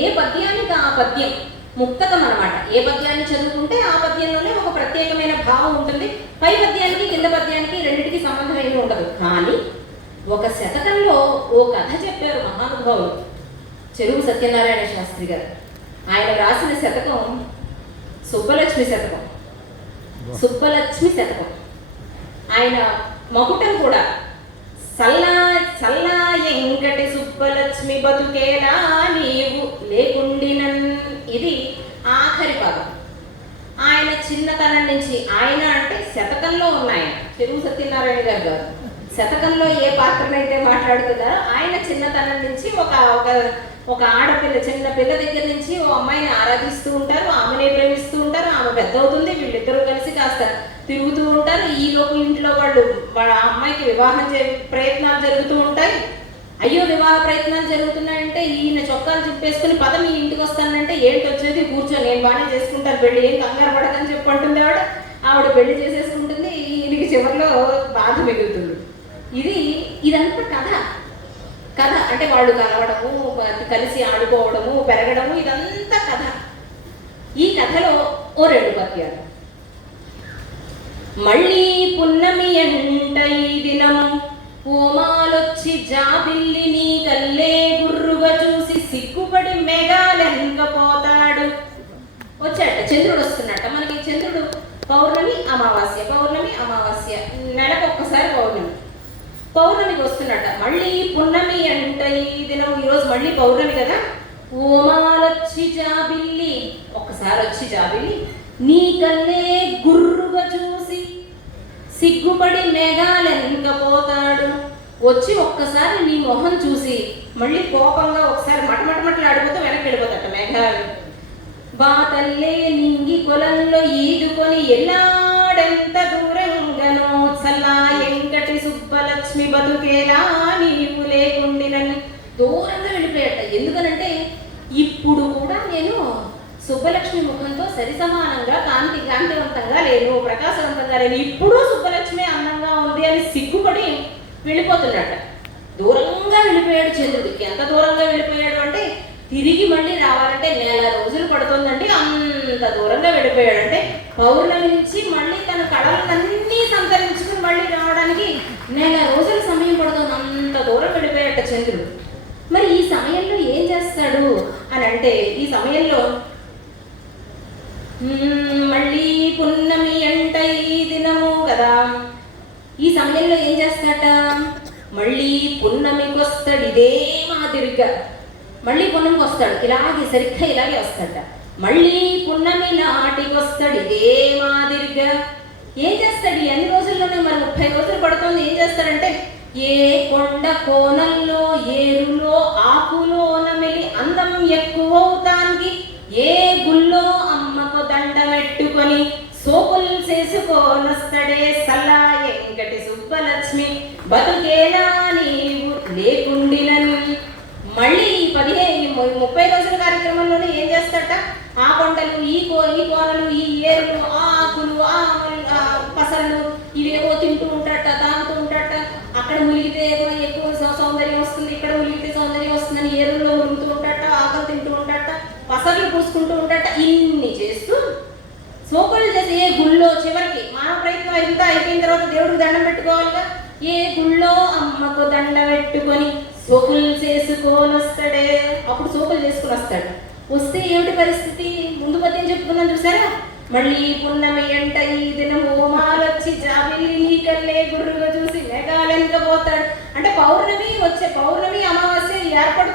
ఏ పద్యానికి ఆ పద్యం ముక్తకం అనమాట. ఏ పద్యాన్ని చదువుకుంటే ఆ పద్యంలోనే ఒక ప్రత్యేకమైన భావం ఉంటుంది. పై పద్యానికి కింద పద్యానికి రెండింటికి సంబంధం ఏమీ ఉండదు. కానీ ఒక శతకంలో ఓ కథ చెప్పారు మహానుభావులు చెరువు సత్యనారాయణ శాస్త్రి గారు. ఆయన రాసిన శతకం సుబ్బలక్ష్మి శతకం. సుబ్బలక్ష్మి శతకం. ఆయన మకుటం కూడా సల్లా సల్లా ఎంగటి సుబ్బలక్ష్మి బతుకేలా నీవు లేకుండినన్. ఇది ఆఖరి పదం. ఆయన చిన్నతనం నుంచి, ఆయన అంటే శతకంలో ఉన్నాయి, చెరువు సత్యనారాయణ గారు గారు శతకంలో ఏ పాత్రనైతే మాట్లాడుతున్నారో ఆయన చిన్నతనం నుంచి ఒక ఆడపిల్ల, చిన్న పిల్ల దగ్గర నుంచి ఓ అమ్మాయిని ఆరాధిస్తూ ఉంటారు, ఆమెనే ప్రేమిస్తూ ఉంటారు. ఆమె పెద్ద అవుతుంది, వీళ్ళిద్దరూ కలిసి కాస్త తిరుగుతూ ఉంటారు. ఈ లోపు ఇంట్లో వాళ్ళ అమ్మాయికి వివాహం ప్రయత్నాలు జరుగుతూ ఉంటాయి. అయ్యో వివాహ ప్రయత్నాలు జరుగుతున్నాయంటే ఈయన చొక్కాలు చింపేసుకుని పద మీ ఇంటికి వస్తానంటే ఏంటి వచ్చేది, కూర్చొని నేను బాగానే చేసుకుంటాను పెళ్లి, ఏం కంగారు పడకని చెప్పి అంటుంది ఆవిడ పెళ్లి చేసేసుకుంటుంది. ఈయనకి చివరిలో బాధ మిగులుతుంది. ఇదంతా కథ అంటే వాళ్ళు కలవడము, కలిసి ఆడుకోవడము, పెరగడము, ఇదంతా కథ. ఈ కథలో ఓ 2 పద్యాలు. మళ్ళీ పున్నమి ఎంట ఈ దినము ఓమాలొచ్చి జాబిల్లి నీ కల్లే గుర్రుగా చూసి సిగ్గుపడి మెగాలెంకపోతాడు. వచ్చాట చంద్రుడు వస్తున్నట్ట. మనకి చంద్రుడు పౌర్ణమి అమావాస్య నెలకు ఒక్కసారి పౌర్ణమికి వస్తున్నట్ట. మళ్ళీ పున్నమి అంట ఈ దినం, ఈరోజు మళ్ళీ పౌర్ణమి కదా. ఓమాలొచ్చి జాబిల్లి, ఒక్కసారి వచ్చి జాబిల్లి నీ కల్లే గుర్రుగా చూసి సిగ్గుపడి మేఘాలెంకపోతాడు. వచ్చి ఒక్కసారి నీ మొహం చూసి మళ్ళీ కోపంగా ఒకసారి మటమటమట్లాడిపోతే వెనక్కి వెళ్ళిపోతాట మేఘాలు. బాతల్లే నింగి కొలంలో ఈదుకొని ఎల్లాడెంత దూరంగానో చల్లా ఎంకటి సుబ్బలక్ష్మి బతుకేలా నీవు లేకుండినని దూరంగా వెళ్ళిపోయాట. ఎందుకనంటే ఇప్పుడు కూడా నేను సుబ్బలక్ష్మి ముఖంతో సరి సమానంగా కాంతివంతంగా లేను, ప్రకాశవంతంగా లేను, ఇప్పుడు సుబ్బలక్ష్మి అందంగా ఉంది అని సిగ్గుపడి వెళ్ళిపోతున్నట్ట. దూరంగా వెళ్ళిపోయాడు చంద్రుడికి. ఎంత దూరంగా వెళ్ళిపోయాడు అంటే తిరిగి మళ్ళీ రావాలంటే 1 రోజులు పడుతుందండి. అంత దూరంగా వెళ్ళిపోయాడంటే పౌర్ణమి నుంచి మళ్ళీ తన కళలన్నీ సంతరించుకుని మళ్ళీ రావడానికి 1 రోజుల సమయం పడుతుంది. అంత దూరం వెళ్ళిపోయాట చంద్రుడు. మరి ఈ సమయంలో ఏం చేస్తాడు అని అంటే, ఈ సమయంలో మళ్ళీ పున్నమి అంట ఈ దినము కదా, ఈ సమయంలో ఏం చేస్తాట, మళ్ళీ పున్నమికి వస్తాడు. ఇదే మాదిరిగా మళ్ళీ పున్నమికి వస్తాడు. సరిగ్గా ఇలాగే వస్తాడ. మళ్ళీ పున్నమి నాటికి వస్తాడు ఇదే మాదిరిగా. ఏం చేస్తాడు ఈ అన్ని రోజుల్లోనే? మరి 30 రోజులు పడుతుంది. ఏం చేస్తాడంటే, ఏ కొండ కోనల్లో ఏరులో ఆకులో నమిలి అందం ఎక్కువవుతానికి ఏ గుళ్ళో అమ్మకు దండమెట్టుకొని సోపులు చేసుకోనొస్తడే సల్లా ఎంకటి సుబ్బలక్ష్మి బతుకేలా నీవు లేకుండినని. మళ్ళీ ఈ 30 రోజుల కార్యక్రమంలోనే ఏం చేస్తాట, ఆ కొండలు, ఈ కోనలు, ఈ ఏరులు, ఆ ఆకులు, ఆ పసళ్ళు ఇవేవో తింటూ ఉంటాట, తాగుతూ ఉంటాట. అక్కడ ములిగితే ఎక్కువ సౌందర్యం వస్తుంది, ఇక్కడ ములిగితే సౌందర్యం వస్తుందని ఏరుల్లో ములుగుతూ ఉంటాట, ఆకులు తింటూ ఉంటాట, పసర్లు పూసుకుంటూ ఉంటాట. ఇన్ని చేస్తూ సోకులు చేసి ఏ గుళ్ళో చివరికి మానవ ప్రయత్నం అయిపోయిన తర్వాత దేవుడికి దండం పెట్టుకోవాలిగా. ఏ గుళ్ళో అమ్మకు దండ పెట్టుకొని సోకులు చేసుకొని వస్తాడే. అప్పుడు సోకులు చేసుకుని వస్తాడు. వస్తే ఏమిటి పరిస్థితి? ముందు పద్యం చెప్పుకున్నాం చూసారా. మళ్ళీ పున్నమి ఎంట ఈ దినం ఓమాలొచ్చి జాబిల్లి నీ కల్లే గుర్రుగా చూసి మేఘాలెంకపోతాడు. అంటే పౌర్ణమి అమావాస్య ఏర్పడు